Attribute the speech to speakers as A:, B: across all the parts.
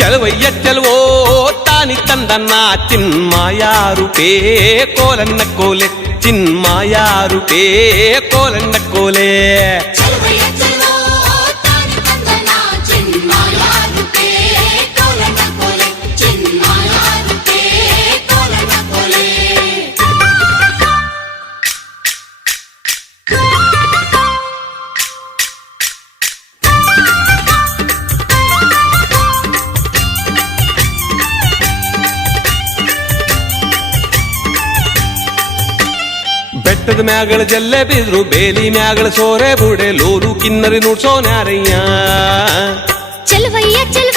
A: చెలవయ్య చెలవో తాని తందన్న చిన్మాయారు pay కోలన్న కోలే చిన్మాయారు pay ಬೆಟ್ಟದ ಮ್ಯಾಗಳ ಜಲ್ಲೆ ಬಿದ್ರು ಬೇಲಿ ಮ್ಯಾಗಳ ಸೋರೆ ಬುಡೆ
B: ಲೋಲು ಕಿನ್ನರಿ ನುಡ್ಸೋ ನಾರಯ್ಯ ಚೆಲುವಯ್ಯ ಚೆಲು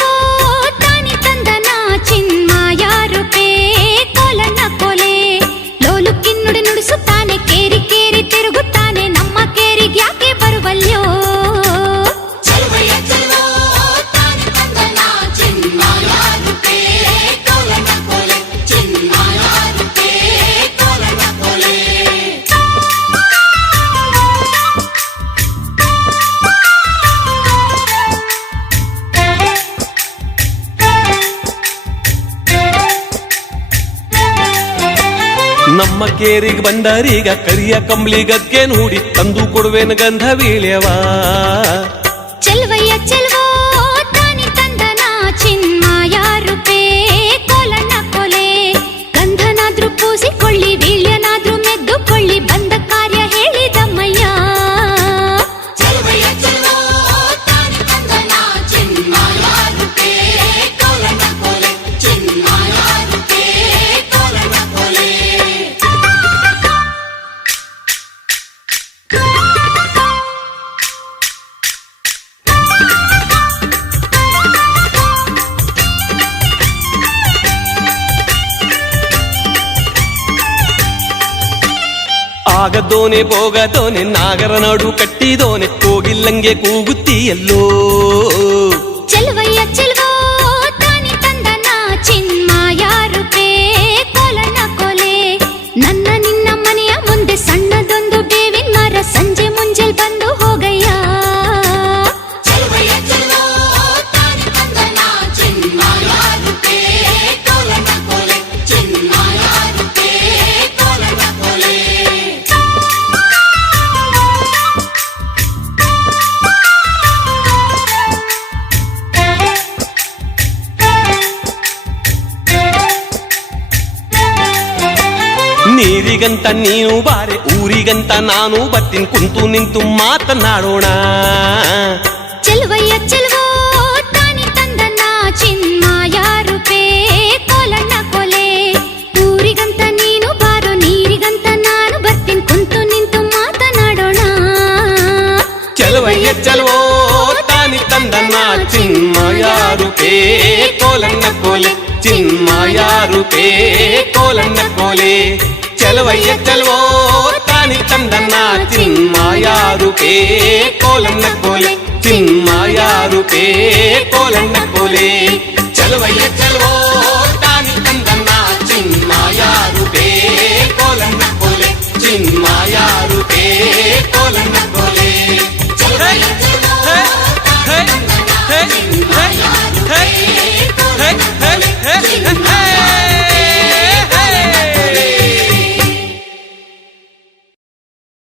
B: ನಮ್ಮ
A: ಕೇರಿಗೆ ಬಂದರೀಗ ಕರಿಯ ಕಂಬಳಿ ಗದ್ಗೆ ನೋಡಿ ತಂದು ಕೊಡುವೆನು ಗಂಧ ವೀಳ್ಯವಾ
C: ಚಲ್ವಯ್ಯ ಚಲ್ವ
A: ಆಗದೋನೆ ಭೋಗದೋನೆ ನಾಗರನಾಡು ಕಟ್ಟಿದೋನೆ ಕೋಗಿಲ್ಲಂಗೆ ಕೂಗುತ್ತೀಯಲ್ಲೋ
C: ಚೆಲುವಯ್ಯ ಚೆಲುವ
A: ಊರಿಗಂತ ನೀನು ಬಾರೆ ಊರಿಗಂತ ನಾನು ಬರ್ತೀನಿ ಕುಂತು ನಿಂತು ಮಾತನಾಡೋಣ
B: ಚೆಲುವಯ್ಯ ಚೆಲುವೋ ತಾನಿ ತಂದನ ಚಿನ್ನ ಯಾರುಪೇ ಕೋಲಣ್ಣ ಕೊಲೆ ಊರಿಗಂತ ನೀನು ಬಾರೋ ನೀರಿಗಂತ ನಾನು ಬರ್ತೀನಿ ಕುಂತು ನಿಂತು ಮಾತನಾಡೋಣ
A: ಚೆಲುವಯ್ಯ ಚೆಲುವೋ ತಾನಿ ತಂದನ ಚಿನ್ನ ಯಾರುಪೇ ಕೋಲಣ್ಣ ಕೊಲೆ ಚಿನ್ಮಯಾರು ಪೇ ಕೋಲಣ್ಣ ಕೋಲೆ செலவையற்றல்வோ தானி தந்தன்னா தின்மாயாரு பே கோலன்ன கோலே தின்மாயாரு பே கோலன்ன கோலே செலவையற்றல்வோ